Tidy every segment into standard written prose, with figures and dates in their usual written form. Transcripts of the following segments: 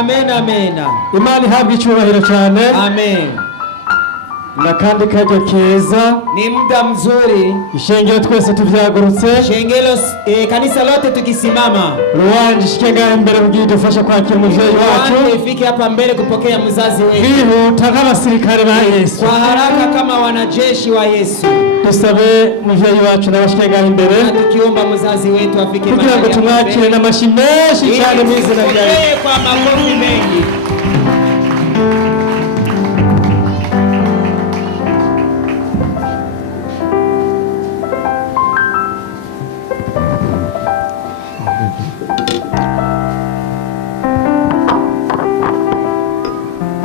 Amen, amen. Imana ihabwe icyubahiro cyane. Amen. Na kandi kajya keza Ni muda mzuri. Ishengero twese tuvyagurutse. Shengelo kanisa lote tukisimama. Ruwanje shikenga mbere kugira dufasha kwakira umuvyeyi wacu. Ruwanje ifike hapa mbele kupokea mzazi wetu. Bihuta nk'abasirikare ba Yesu. Kwa haraka kama wanajeshi wa Yesu. Tusabe umuvyeyi wacu n'abashikenga imbere. Na tukiomba mzazi wetu afike kugira ngo tumwakire n'amashi menshi cyane mu izina rya Yesu. Kwa makofi mengi.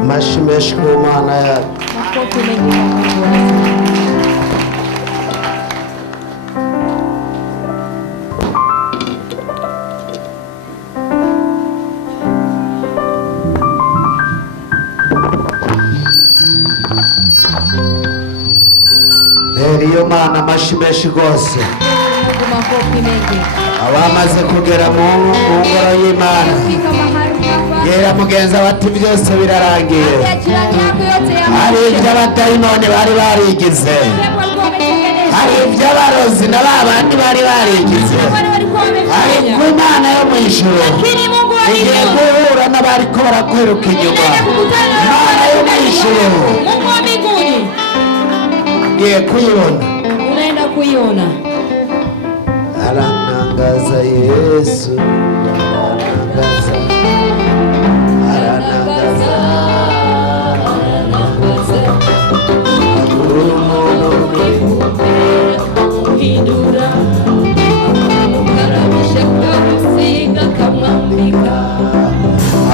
Mashimesh kumana ya makofi mengi kwa Mungu. Beriyo mana mashimesh gose. Makofi mengi. Abamaze kugera mu ngoro y'Imana. Yera mugenza bati byose birarangiye. Hari iby'abadayimoni bari barigize. Hari iby'abarozi n'abandi bari barigize. Hari Imana yo mu ijuru. Igiye guhura n'abari ko barakwiruka inyuma. Imana yo mu ijuru. Mungu wa mbinguni. Ngiye kuyibona. Unaenda kuiona. Aranangaza Yesu. Aranangaza.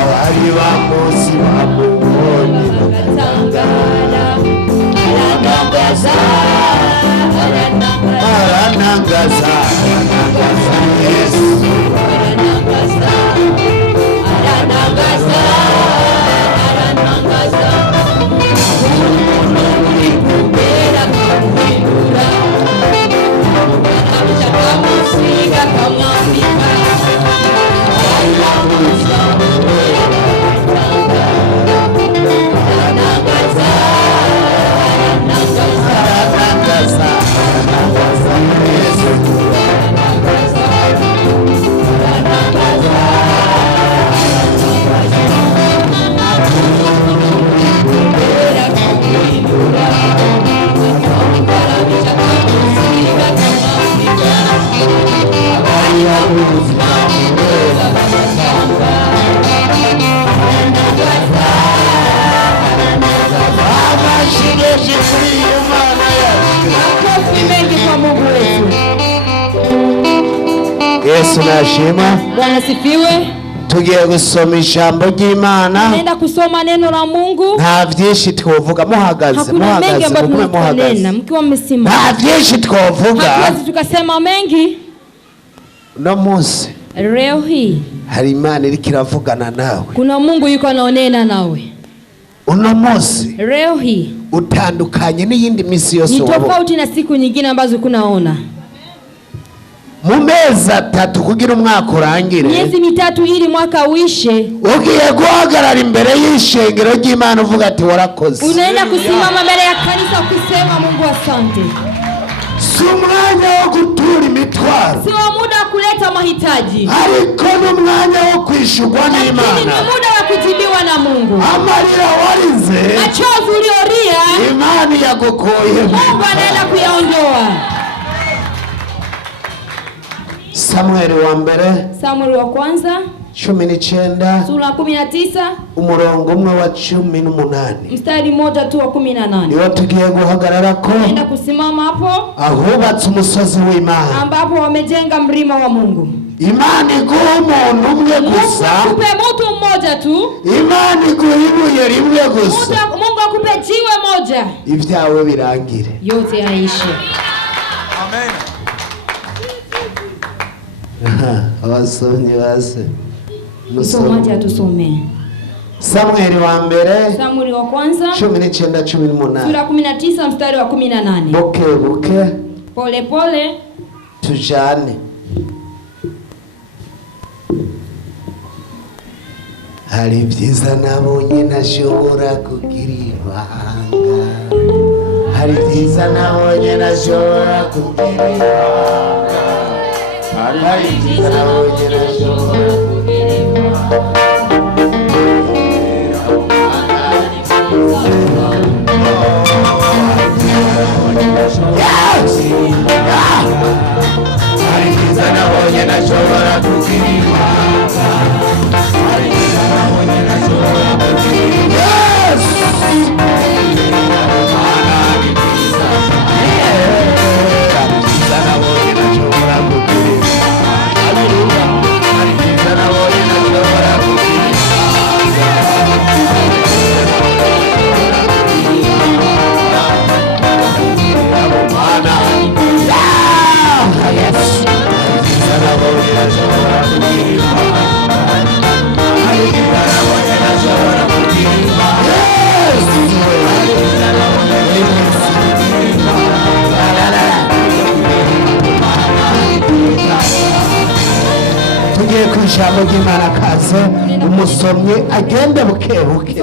Abari ba Mose bamubonye bagatangara. Aranangaza. Aranangaza. Aranangaza Yesu. Aranangaza. Aranangaza. Aranangaza. Kubera kumwindura. Akamwisha kamusiga kamwambika. Aranangaza. Aranangaza. Aranangaza. Aranangaza Yesu. Aranangaza. Aranangaza. Kubera kumwindura. Akamwisha kamusiga kamwambika. Aranangaza. Yesu nashima. Bwana sifiwe. Tugiye gusoma ijambo ry'Imana. Naenda kusoma neno la Mungu. Nta byinshi twovuga muhagaze. Hakuna mengi ambayo tunanena mkiwa mmesimama. Nta byinshi twovuga. Hatuwezi tukasema mengi. No Mose. Leo hii hari Imana iri kiravugana nawe. Kuna Mungu yuko anaonena nawe. Uno Mose. Leo hii utandukanye n'iyindi misi yose wabo. Ni tofauti na siku nyingine ambazo kunaona. Mu mezi 3 kugira umwaka urangire. Miezi 3 ili mwaka uishe. Ugiye guhagarara imbere y'ishengero ry'Imana uvuga ati warakoze. Unaenda kusimama mbele ya kanisa ukisema Mungu asante. Si umwanya wo gutura imitwaro. Si muda wa kuleta mahitaji. Ariko n'umwanya wo kwishurwa n'Imana. Ni muda wa kujibiwa na Mungu. Amarira warize. Machozi uliolia. Imani yagukoye. Mungu anaenda kuyaondoa. Samueli wa mbere. Samueli wa kwanza. 19. Sura 19. Umurongo umwe wa 18. Mstari moja tu wa 18. Niyo tugiye guhagarara ko. Naenda kusimama hapo. Ahubatse umusozi w'Imana. Ambapo wamejenga mlima wa Mungu. Imana iguha umuntu umwe gusa. Mungu akupe mtu mmoja tu. Imana iguha ibuye rimwe gusa. Mungu akupe jiwe moja. Ibyawe birangire. Yote yaishe. Amen. Abasomyi base. Msomaji atusomee. Samueli wa mbere. Samueli wa kwanza. 19:18. Sura 19 mstari wa 18. Buke. Pole pole. Tujane. hari byiza nabonye ntashobora kugira ibanga, hari byiza nabonye ntashobora kugira ibanga, hari byiza nabonye ntashobora kugira ibanga. Hari byiza nabonye ntashobora kugira ibanga, hari byiza nabonye ntashobora kugira ibanga. Hari byiza nabonye ntashobora kugira ibanga, hari byiza nabonye ntashobora kugira tugiye ku ijambo ry'Imana kaze umusomyi agende buke buke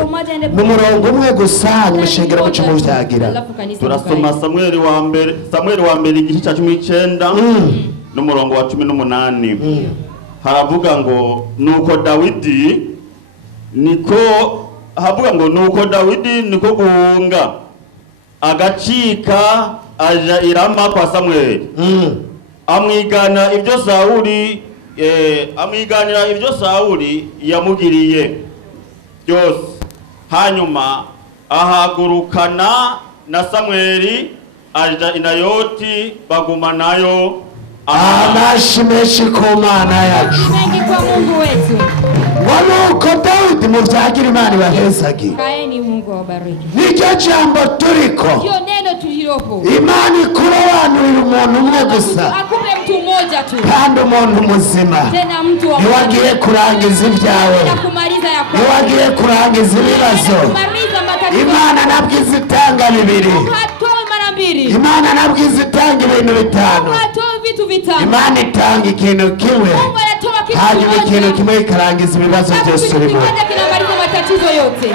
n'umurongo umwe gusa hanyuma ishengero muco mu byagira. Turasoma Samueli wa mbere igice cya 19 n'umurongo wa 18. Haravuga ngo nuko Dawidi niko guhunga agacika aja irama kwa Samueli, amwiganira ibyo Sawuli yamugiriye byose. Hanyuma ahagurukana na Samueli aja i NAOTH, bagumanayo. Amashi menshi ku Mana yacu. Mengi kwa Mungu wetu. Wanuko Dawidi mu byagira Imana ibahezagi. Kaeni Mungu awabariki. Niryo jambo turiko. Ndio neno tulilopo. Imana ikurobanurira umuntu umwe gusa. Akupe mtu mmoja tu. Kandi umuntu muzima. Tena mtu wa niwagiye kurangiza ibyawe. Kumaliza ya kwa. Niwagiye kurangiza ibibazo. Kumaliza matatizo. Imana nabwiza itanga bibiri. Hatoa mara mbili. Imana nabwiza itanga ibintu bitanu. Hatoa vitu vitano. Imana itanga ikintu kimwe. Mungu anatoa kitu hanyuma ikintu kimwe ikarangiza ibibazo byose urimo. Kinamaliza matatizo yote.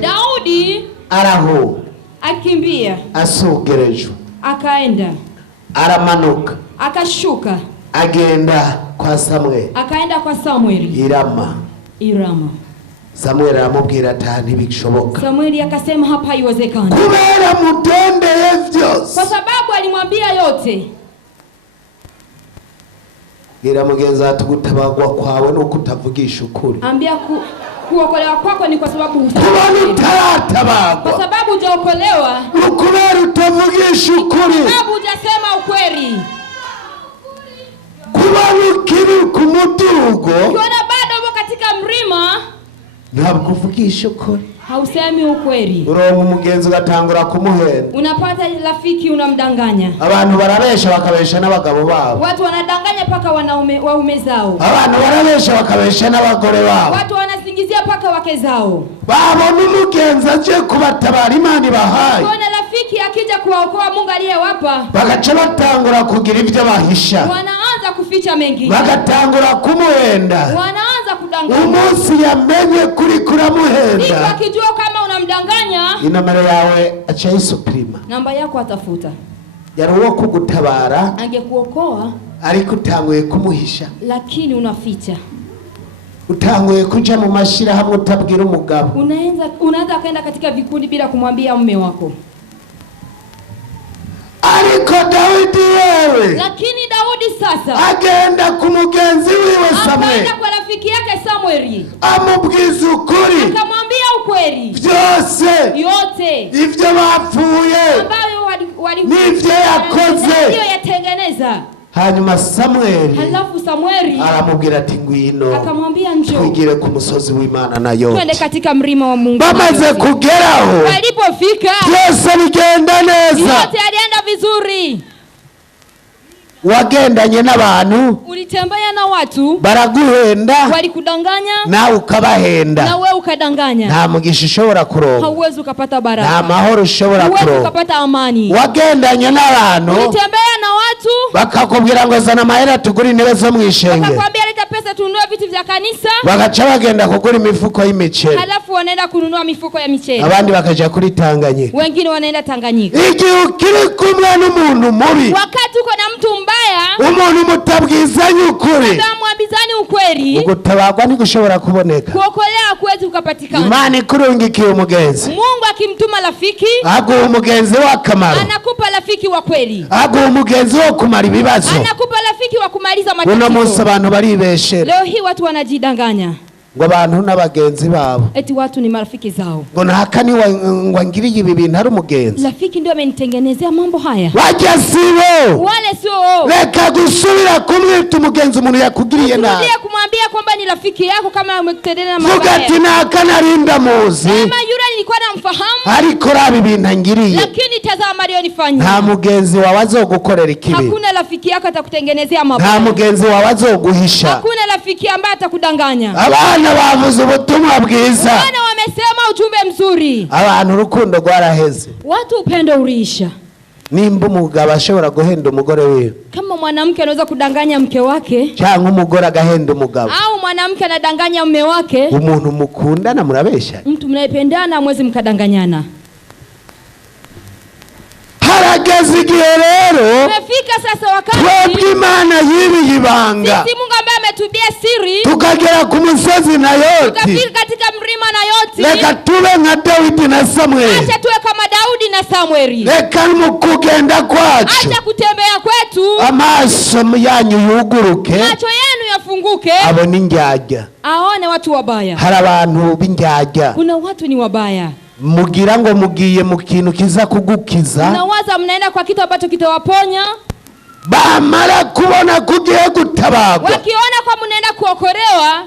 Daudi araho akimbia, asugerejwe, akaenda, aramanuka, akashuka, agenda kwa Samueli, akaenda kwa Samueli Irama. Samueli aramubwira ati ntibishoboka. Samueli akasema hapa haiwezekani. Kubera mutondeye vyose. Kwa sababu alimwambia yote. Gira mugenza ati gutabagwa kwawe no kutavugisha ukuri. Ambia kuokolewa kwako ni kwa sababu utaratabagwa. Kwa sababu hujaokolewa. Ukubera utavugisha ukuri. Kwa sababu hujasema ukweli. Kuba ukiri ku mudugo. Ukiona bado uko katika mlima, ntabwo uvugisha ukuri. Hausemi ukweli. Urongo umugenzi ugatangura kumuhenda. Unapata rafiki unamdanganya. Abantu barabesha bakabesha n'abagabo babo. Watu wanadanganya paka waume zao. Abantu barabesha bakabesha n'abagore babo. Watu wanasingizia paka wake zao. Babona umugenzi aje kubatabara Imana ibahaye. Kuna rafiki akija kuwaokoa Mungu aliyewapa. Bagaca batangura kugira ibyo bahisha. Wanaanza kuficha mengi. Bagatangura kumuhenda. Wanaanza kudanganya. Umunsi yamenye kuri kuramuhenda. Akijua kama unamdanganya, inamara yawe acha isuprima. Namba yako atafuta. Yaruwo kugutabara, angekuokoa, ariko utanguye kumuhisha. Lakini unaficha. Utanguye kuja mu mashira hamwe utabwira umugabo. Unaanza kaenda katika vikundi bila kumwambia mume wako. Ariko Daudi wewe. Lakini Daudi sasa agenda kumugenzi wiwe Samueli. Akaenda kwa rafiki yake Samueli. Amubwiza ukuri. Akamwambia ukweli. Vyose. Yote. Ivyo bapfuye. Ambayo nivyo yakoze. Ndio yatengeneza. Hanyuma Samueli aramubwira ati ngwino. Akamwambia njoo. Twigire ku musozi w'Imana NAOTH. Twende katika mlima wa Mungu. Bamaze kugeraho. Walipofika. Byose bigenda neza. Yote alienda vizuri. wagendanye n'abantu ulitembea na watu baraguhenda walikudanganya nawe ukabahenda na wewe ukadanganya, nta mugisha ushobora kuronka, hauwezi ukapata baraka, nta mahoro ushobora huwezi kuronka. ukapata amani. Wagendanye n'abantu Ulitembea na watu bakakubwira ngo zana amahera tugura intebe zo mwishenge, wakakwambia leta pesa tununue vitu vya kanisa, bagaca bagenda kugura imifuko y'imiceri, halafu wanaenda kununua mifuko ya michele, abandi bakaja kuri Tanganyika, wengine wanaenda Tanganyika. igihe ukiri kumwe n'umuntu mubi, Wakati uko na mtu mbaya, umuntu mutabwizanye ukuri, mwambizani ukweli, ugutabagwa ntigushobora kuboneka. kuokolea kuwezi ukapatikana. Imana ikurungikiye umugenzi, Mungu akimtuma rafiki, aguha umugenzi w'akamaro, anakupa rafiki wa kweli, aguha umugenzi wo kumara ibibazo. anakupa rafiki wa kumaliza Uno munsi matatizo. abantu baribeshera Leo hii watu wanajidanganya ngo abantu n'abagenzi babo, eti watu ni marafiki zao. ngo ntakani wangiriye ibi bintu ari umugenzi, Rafiki ndio amenitengenezea mambo haya, wajya sibo. wale sio. Reka gusubira kumwita umugenzi umuntu yakugiriye nabi, Usirudia kumwambia kwamba ni rafiki yako kama amekutendea vuga mabaya. ati nakanarinda muzi, Kama yule nilikuwa namfahamu, ariko rabi ibintu angiriye. lakini tazama aliyonifanyia. Nta mugenzi wawe azogukorera ikibi, Hakuna rafiki yako atakutengenezea nta mabaya. mugenzi wawe azoguhisha. Hakuna rafiki ambaye atakudanganya. Abana bavuze ubutumwa bwiza, Wana wamesema ujumbe mzuri. abantu urukundo rwaraheze. Watu upendo uliisha. Nimba umugabo ashobora guhenda umugore wiwe, Kama mwanamke anaweza kudanganya mke wake, cyangwa umugore agahenda umugabo, au mwanamke anadanganya mume wake, umuntu mukundana murabesha, mtu mnayependana mwezi mkadanganyana. harageze igihe rero Umefika sasa wakati twebwe Imana yibi yibanga, sisi Mungu ambaye ametubia siri, tukagera ku musozi NAOTH. tukafika katika mlima NAOTH. Reka tube nka Dawidi na Samweli, Acha tuwe kama Daudi na Samueli. reka mu kugenda kwacu Acha kutembea kwetu, amaso yanyu yuguruke, macho yenu yafunguke, abone indyarya. aone watu wabaya. Hari abantu b'indyarya Kuna watu ni wabaya, mugira ngo mugiye mu kintu kiza kugukiza, unawaza mnaenda kwa kitu ambacho kitawaponya, bamara kubona kugiye gutabagwa wakiona kwa mnaenda kuokolewa,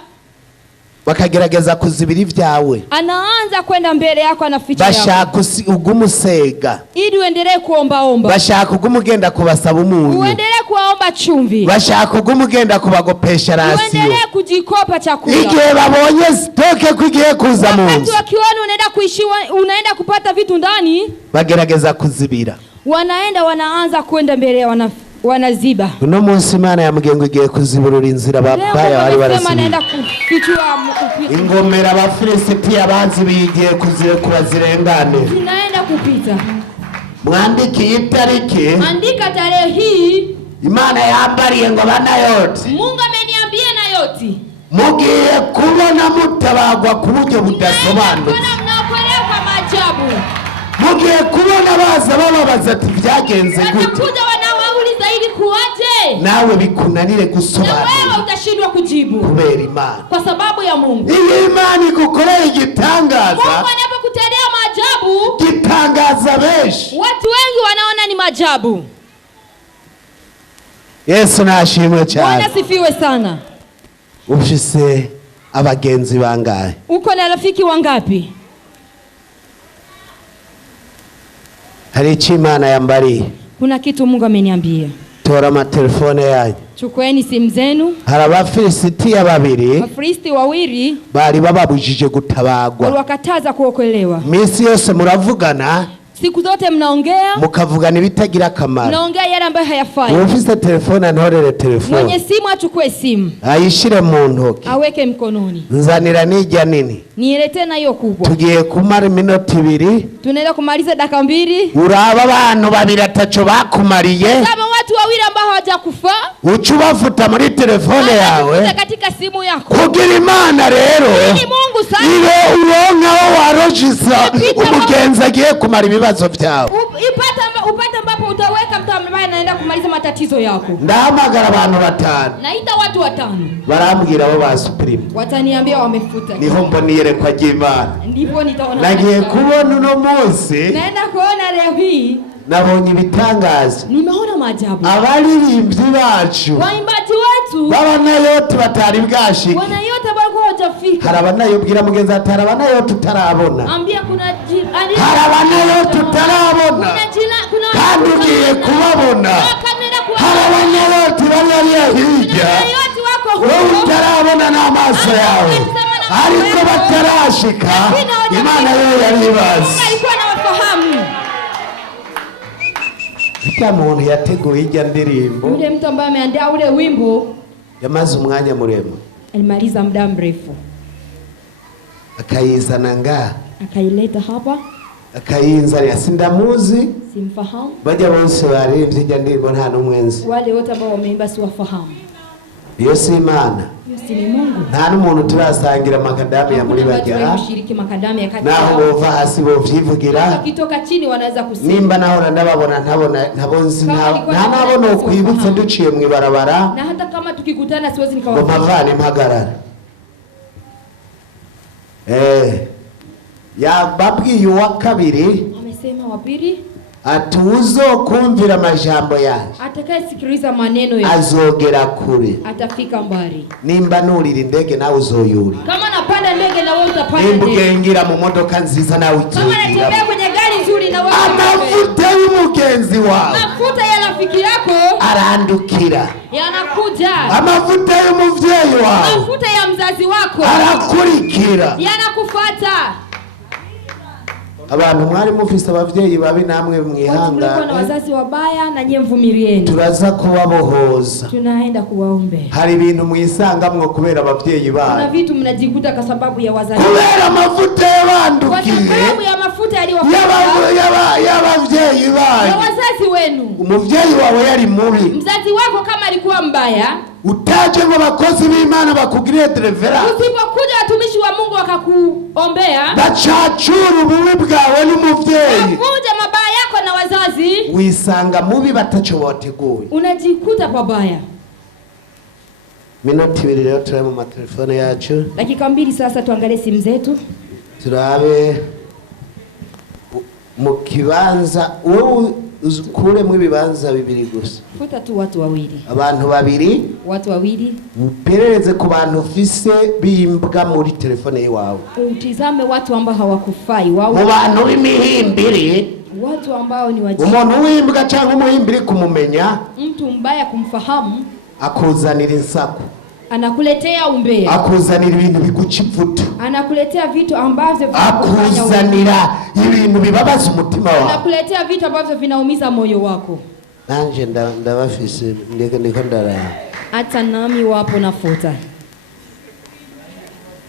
bakagerageza kuzibira ibyawe, anaanza kwenda mbele yako, anaficha yako bashaka ugumusega, ili uendelee kuombaomba, bashaka ugumugenda kubasaba umunyu, uendelee kuwaomba chumvi, bashaka ugumugenda kubagopesha rasiyo. uendelee kujikopa chakula. Igihe babonye stoke kwigiye kuza mu Wakati nzu, wakiona unaenda kuishiwa, unaenda kupata vitu ndani, bagerageza kuzibira. wanaanza kwenda mbele, wanaziba. Uno munsi Imana yambwiye ngo igiye kuziburura inzira Leo babaya bari wamesema barasibira. naenda kufichua Ingomera abafilisitiya abanzi bigiye kuzirekura zirengane. tunaenda kupita. Mwandikiye itariki Andika tarehe hii. Imana yambariye ngo BaNAOTH, Mungu ameniambia NAOTH, mugiye kubona mutabagwa ku buryo budasobanutse, kuna mnaokolewa kwa maajabu. mugiye kubona baza bababaza ati byagenze gute, Watakuja wanawauliza ili kuwaje, nawe bikunanire na gusobanura wewe utashindwa kujibu kubera Imana. kwa sababu ya Mungu. Iyo Imana igukoreye igitangaza, Mungu anapokutendea maajabu, gitangaza benshi. watu wengi wanaona ni maajabu. Yesu nashimwe cyane. Bwana sifiwe sana. Ufise abagenzi bangahe? Uko na rafiki wangapi? Hari icyo Imana yambariye. Kuna kitu Mungu ameniambia. Tora amatelefone yanyu. Chukueni simu zenu. Hari abafilisitiya babiri Wafilisti wawili bari bababujije gutabagwa. waliwakataza kuokolewa. Minsi yose muravugana, Siku zote mnaongea, mukavugana ibitagira akamaro. mnaongea yale ambayo hayafai. Ufise telefone antorere telefone, Mwenye simu achukue simu, ayishire mu ntoki, aweke mkononi. nzanira n'ijya nini. Niletee na hiyo kubwa. Tugiye kumara iminota 2, Tunaenda kumaliza dakika 2. uraba abantu babiri ataco bakumariye, Kama watu wawili ambao hawajakufa, uca ubafuta muri telefone yawe, wanakuta katika simu yako. kugira Imana rero Ni Mungu sana. ibe uronkaho warojisa umugenzi agiye kumara ibibazo vyawe. Upate ambapo utaweka mtu ambaye anaenda kumaliza matatizo yako. Ndahamagara abantu 5, Naita watu 5. barambwira abo basuprime, Wataniambia wamefuta. niho mbona iyerekwa ry'Imana. Ndipo nitaona. Nagiye kubona uno munsi, Naenda kuona leo hii, nabonye ibitangaza. nimeona maajabu. Abaririmbyi bacu Waimbaji wetu b'abanayoti batari bwashika. wanayote ambao hawajafika. Hari abanayobwira mugenzi ati hari abanayoti utarabona, Ambia kuna hari abanayoti utarabona, kandi ugiye kubabona. Hari abanyaroti bariya hirya Wanayoti wako wowe huko. utarabona n'amaso yawe ariko batarashika Imana yo yari ibazi. Mungu alikuwa anawafahamu. Ika muntu yateguye ijya ndirimbo Yule mtu ambaye ameandaa ule wimbo yamaze umwanya muremure alimaliza muda mrefu. Akayizana nga Akaileta hapa. akayinzanira sindamuzi Simfahamu. bajya bose baririmbye ijya ndirimbo nta n'umwenzi. Wale wote ambao wameimba siwafahamu. Iyo si Imana Si ni Mungu. nta n'umuntu turasangira makadami ya muri bajya kushiriki makadami ya kati naho bova hasi bovyivugira wakitoka chini wanaweza kusema. nimba naho ndababona ntabonzi nta nabona ukwibutse duciye mu ibarabara Na hata kama tukikutana siwezi ngo nikawafahamu. mpavane mpagarara. Yababwiye uwa kabiri Amesema wa pili ati uzokumvira amajambo yanjye atakayesikiliza maneno ya azogera kure. atafika mbali. Nimba nurira indege nawe uzoyuri, Kama napanda ndege na wewe utapanda nimba ndege. ugengira mu modoka nziza nawe Kama natembea uzogira. kwenye gari nzuri na wewe Amavuta y'umugenzi wawe mafuta ya rafiki yako arandukira, yanakuja. amavuta y'umuvyeyi wawe Mafuta ya mzazi wako arakurikira. yanakufuata. Abantu mwari mufise abavyeyi babi namwe Watu mlikuwa na mwihangane, wazazi wabaya na nyie mvumilieni. turaza kubabohoza. Tunaenda kuwaombe. Hari ibintu mwisangamwo kubera abavyeyi Kuna banyu, vitu mnajikuta kwa sababu ya wazazi. kubera amavuta Kwa yabandukiye sababu ya mafuta yaliyofuata y'abavyeyi ya banyu. wazazi wenu. Umuvyeyi wawe yari mubi, Mzazi wako kama alikuwa mbaya, utaje ngo abakozi b'Imana bakugirire televera usipokuja watumishi wa Mungu wakakuombea, bacacura ububi bwawe n'umuvyeyi, wavuja mabaya yako na wazazi, wisanga mubi bataco boteguye. unajikuta pabaya. Minota ibiri rero turi mu matelefone yacu Dakika 2 sasa tuangalie simu zetu. turabe mu kibanza wowe ukuremo ibibanza bibiri gusa, Futa tu watu wawili. abantu babiri Watu wawili. uperereze ku bantu ufise bimbwa muri telefone yawe, Utizame watu ambao hawakufai, wao mu bantu b'imihimbiri. watu ambao ni wajibu. Umuntu w'imbwa cyangwa umuhimbiri kumumenya Mtu mbaya kumfahamu akuzanira insaku, anakuletea umbea, akuzanira ibintu biguca ivutu, anakuletea vitu ambavyo vinakufanya akuzanira ibintu bibabaza umutima wawe. anakuletea vitu ambavyo vinaumiza moyo wako. Nanje ndabafise ndiko ndaraba, Hata nami wapo nafuta.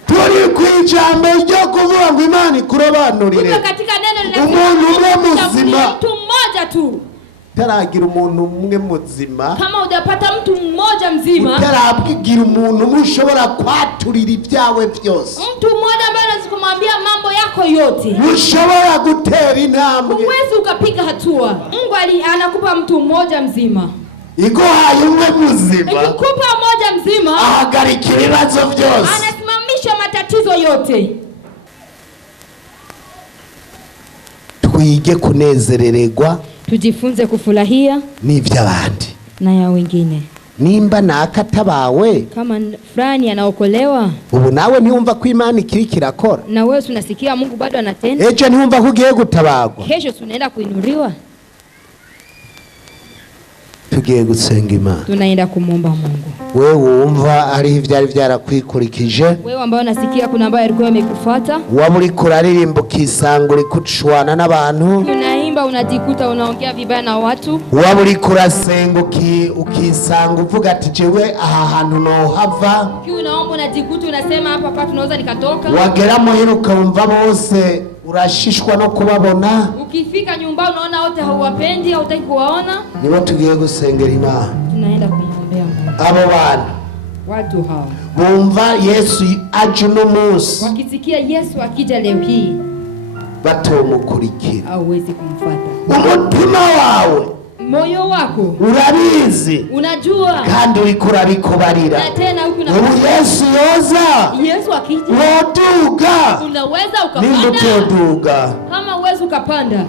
turi kwijambo ryo kuvuga ngo Imana ikurobanurire. Kutoka katika neno Umuntu umwe muzima, mtu mmoja tu. utaragira umuntu umwe muzima, Kama hujapata mtu mmoja mzima, utarabwigira umuntu umwe ushobora kwaturira ibyawe byose, mtu mmoja ambaye anaweza kumwambia mambo yako yote, ushobora gutera intambwe, huwezi ukapiga hatua. Mungu anakupa mtu mmoja mzima. iguhaye umwe muzima, Ikikupa mmoja mzima, ahagarika ibibazo byose. anasimamisha matatizo yote. Twige kunezerererwa Tujifunze kufurahia n'ivy'abandi. na ya wengine. Nimba nakatabawe Kama fulani anaokolewa, ubu nawe ntiwumva ko Imana ikiri kirakora, na wewe tunasikia Mungu bado anatenda, ejo ntiwumva ko ugiye gutabagwa. kesho tunaenda kuinuliwa. Tugiye gusenga Imana. Tunaenda kumwomba Mungu. Wewe wumva ari ivyari vyarakwikurikije, Wewe ambao unasikia kuna ambaye alikuwa amekufuata, waba uriko uraririmba ukisanga uri kucwana n'abantu, unaimba unajikuta unaongea vibaya na watu, waba uriko urasenga ukisanga uvuga ati jewe aha hantu nohava, ukiwa unaomba unajikuta unasema hapa tunaweza nikatoka. wagera muhira ukawumva bose urashishwa no kubabona. Ukifika nyumbani unaona wote hauwapendi, hautaki kuwaona. Nibo tugiye gusengera Imana. Tunaenda kumwombea Mungu. Abo bantu Watu hao bumva Yesu aje uno munsi wakisikia Yesu akija leo hii, batomukurikira, hauwezi kumfuata. umutima wawe Moyo wako urabizi unajua, kandi uriko urabikubarira. na tena huku na Ubu Yesu yoza Yesu akija woduga, unaweza nimba ukapanda. utoduga Kama uwezi ukapanda,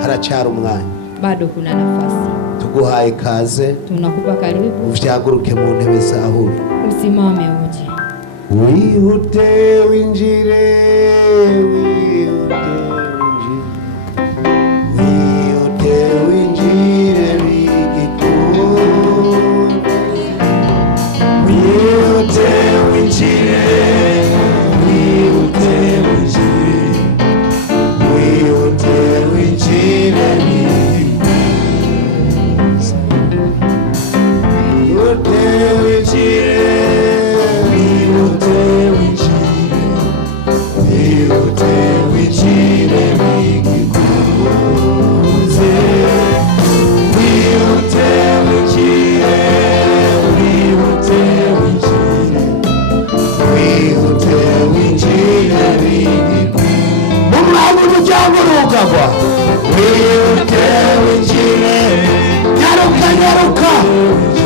haracyari umwanya. bado kuna nafasi. Tuguhaye kaze, Tunakupa karibu, uvyaguruke mu ntebe zawe, usimame uje. wihute winjire, wihute winjire, wihute winjire, bigikure ukagwa wihute winjire nyaruka nyaruka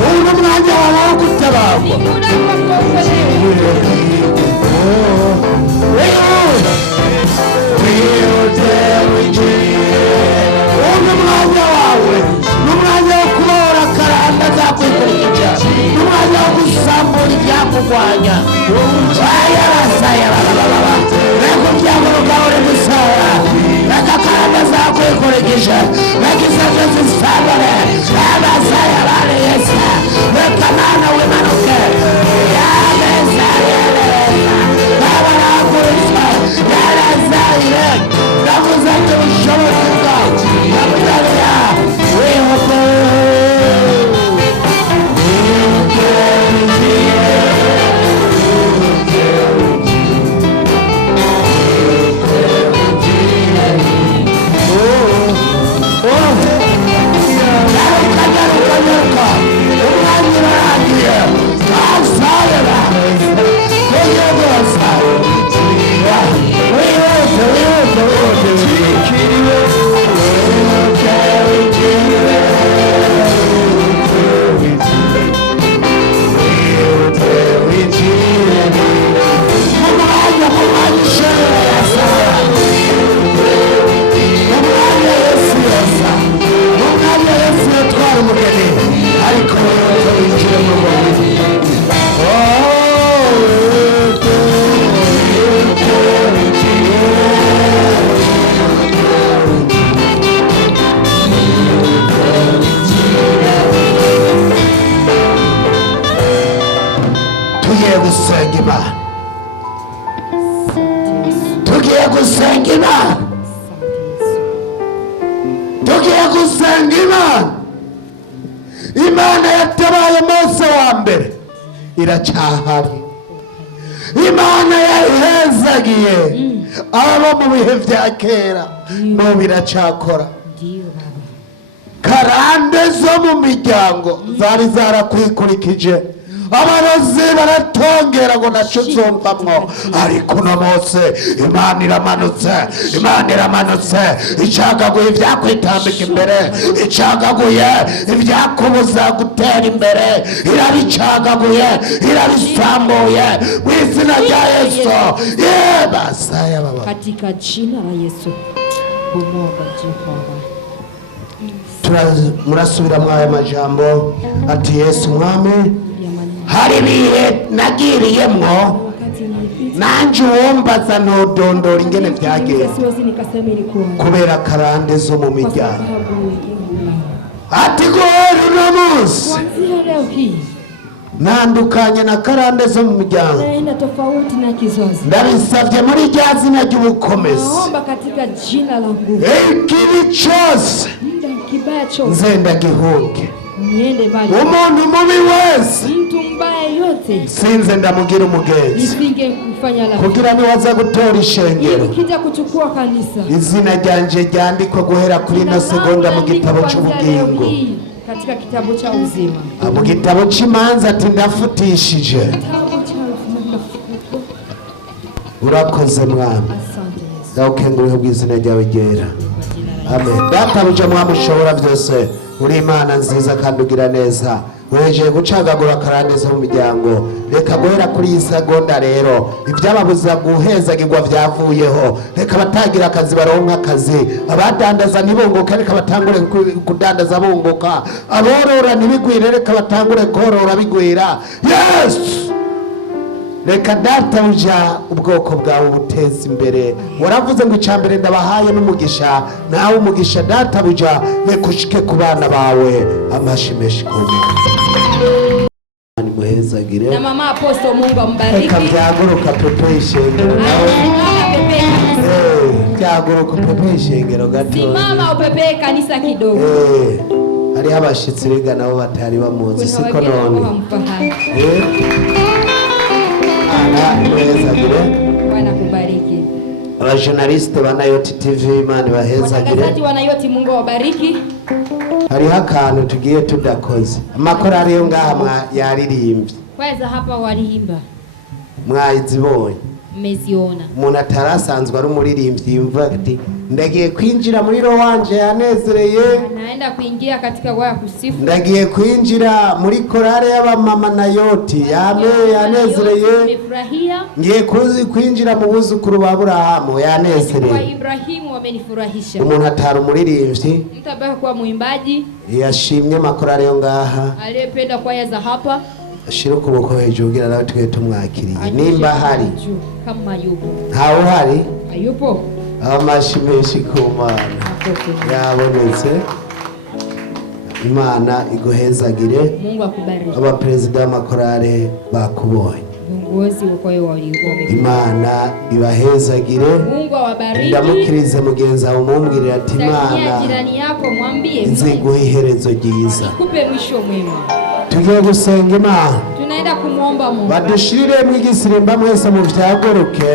ubu umwanya wawe wo gutabarwa wihute winjire ubu umwanya wawe n'umwanya wo kubora karanda zakwikurikira n'umwanya wo gusambura ibyakugwanya reka ubyamuruka uri gusara reka karanda zakwikurikije reka isabyo zisabure abasaya bari yesu reka mwana wimanuke yabeza yereza abaragurisha yarazayire ndavuze ati ubushobozi bwawe ndabuzanira wihute tugiye gusenga Imana yatabaye Mose wa mbere iracyahari. Imana yahezagiye abo mu bihe vya kera no biracyakora. Karande zo mu miryango zari zarakwikurikije, abarozi baratongera ngo naco zombamwo, ariko no Mose Imana iramanutse icagaguye ibyakwitambika imbere, icagaguye ibyakubuza gutera imbere, irabicagaguye irabisambuye mu izina rya Yesu. Basaya baba katika jina la Yesu. Umoga Jehova. Murasubira mwaya majambo ati Yesu mwami, hari bihe nagiriyemwo nanje uwombaza nodondora ingene vyagenze kubera karande zo mu miryango. Ati guhera uno munsi nandukanye na karande zo mu miryango, ndabisavye muri rya zina ry'ubukomezi, ikibi cose nzenda gihunge, umuntu mubi wese sinze ndamugira umugenzi, kugira niwaza gutora ishengero izina ryanje ryandikwa guhera kuri ino segonda mu gitabo c'ubugingo, katika kitabu cha uzima, mu gitabo c'imanza ati ndafutishije. Urakoze mwami, ndawukenguriye bw'izina ryawe ryera. Amen. Data buja mwamushobora byose, uri Imana nziza kandi ugira neza, weje gucagagura karande zo mu miryango. Reka guhera kuri iyi segonda rero ibyababuza guhezagirwa vyavuyeho, reka batagira akazi baronka akazi, abadandaza ntibunguke reka batangure kudandaza bunguka, aborora ntibigwire reka batangure korora bigwira. Yes, reka data buja ubwoko bwawe buteza imbere. Waravuze ngo icambere ndabahaye n'umugisha, nawe umugisha data buja nekushike ku bana bawe. Amashimeshi kome muhezagire na mama Apostle, Mungu ambariki. Reka byaguruka pepe ishengero nawe byaguruka pepe ishengero gato, simama upepe kanisa kidogo. Hari abashitsi rega nabo batari bamuzi, siko none Bwana kubariki. Abajournaliste ba NAOTH TV, Imana bahezagire. Watangazaji wa NAOTH, Mungu wabariki. Hariho akantu tugiye tudakoze, amakorari yo ngaha yaririmbye, kweza hapa waliimba mwayizibonye mmeziona. Umuntu atarasanzwe ari umuririmbyi yumva ati ndagiye kwinjira muri roho wanje yanezereye, Naenda kuingia katika roho ya kusifu. ndagiye kwinjira muri korale y'abamama NAOTH yanezereye, Nimefurahia. ngiye kwinjira mu buzukuru ba Aburahamu Kwa yanezereye. Ibrahimu wamenifurahisha. Umuntu atari umuririmbyi Mtu ambaye kuwa mwimbaji yashimye makorale yo ngaha aliyependa kwaya za hapa ashira ukuboko hejuru kugira nawe twe tumwakiriye nimba hari kama yupo. ntawe uhari Hayupo. amashi menshi ku Mana yabonetse. Imana iguhezagire. Mungu akubariki. Abaperezida b'amakorale bakubonye. Viongozi wa kwaya waliombe. Imana ibahezagire. Mungu awabariki. Ndamukirize mugenzi wawe umubwirira ati Imana jirani yako mwambie nziguha iherezo ryiza. kupe mwisho mwema. Tugiye gusenga Imana. Tunaenda kumuomba Mungu. Badushirire mu igisirimba mwese mu vyaguruke.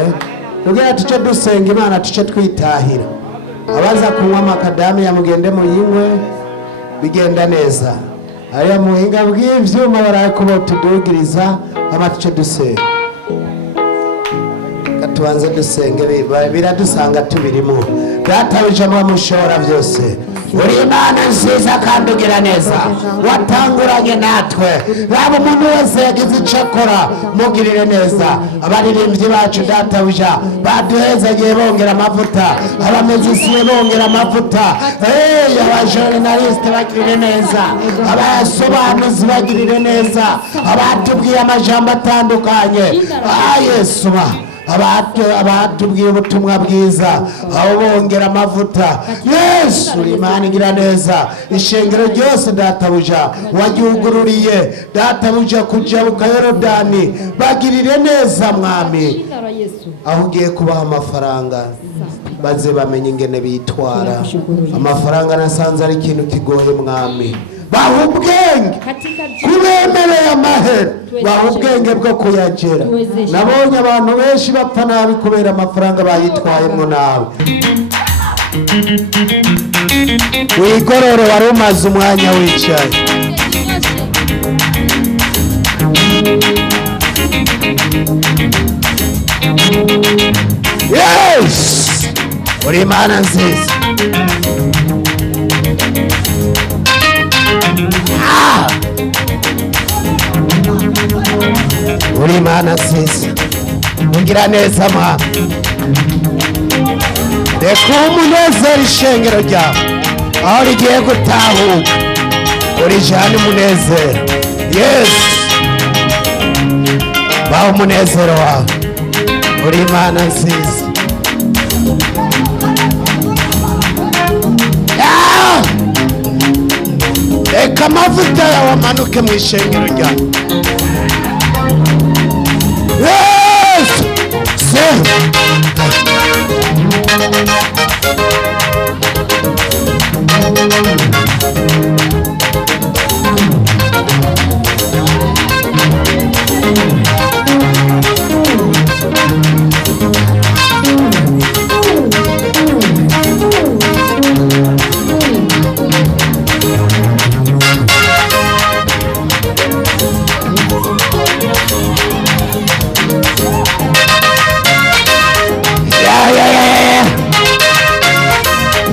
Tugira tuce dusenga Imana tuce twitahira. Abaza kunywa amakadami ya mugende mu yinywe bigenda neza. Aya muhinga bw'ivyuma baraye kubo tudugiriza amatuce dusenga. Katubanze dusenge biradusanga tubirimo. Data wijamwa mushora byose. Uri Imana nziza kandi ugira neza. Watanguranye natwe. Raba umuntu wese yagize icyo akora mugirire neza. Abaririmbyi bacu data wija baduhezagiye bongera amavuta. Abamezisiye bongera amavuta. Abajournaliste bagirire neza. Abasobanuzi bagirire neza. Abatubwiye amajambo atandukanye. Yesu abatubwiye ubutumwa bwiza aho bongera amavuta. Yesu Imana igira neza. Ishengero ryose databuja wagiugururiye databuja kuja mu Yorodani bagirire neza mwami. Aho ugiye kubaha amafaranga baze bamenye ingene bitwara. Amafaranga nasanze ari ikintu kigoye mwami. Baha ubwenge kubemereye amahera, baha ubwenge bwo kuyagera. Nabonye abantu benshi bapfa nabi kubera amafaranga bayitwayemo nawe. Wigorore wari umaze umwanya wicaye. Yes! Uri Imana nziza. Uri Imana nziza. Ugira neza mama. Reka umunezero ishengero ryawe aho rigiye gutahuka. Uri jana umunezero. Yes. Baho umunezero wawe. Uri Imana nziza. Reka amavuta yawe amanuke mu ishengero ryawe. Yes!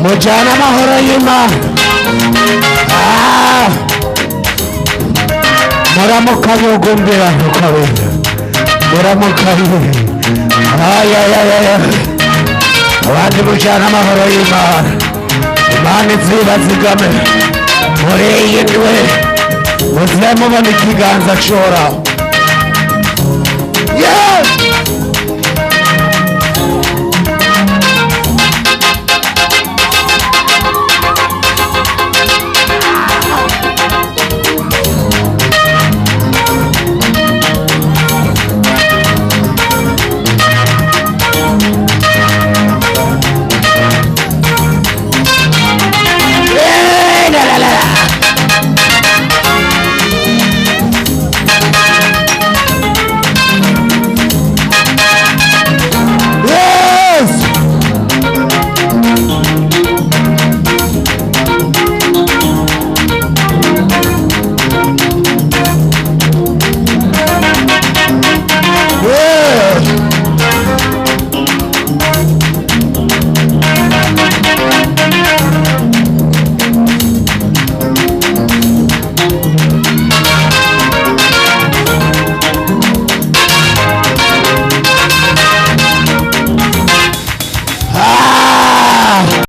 Mujana amahoro y'Imana. Muramukaye ugumbira ukabenda. Muramukaye. Abandi mujana amahoro y'Imana. Imana izibazigame. Muri iyi ndwi muze mubona ikiganza cora. Yes!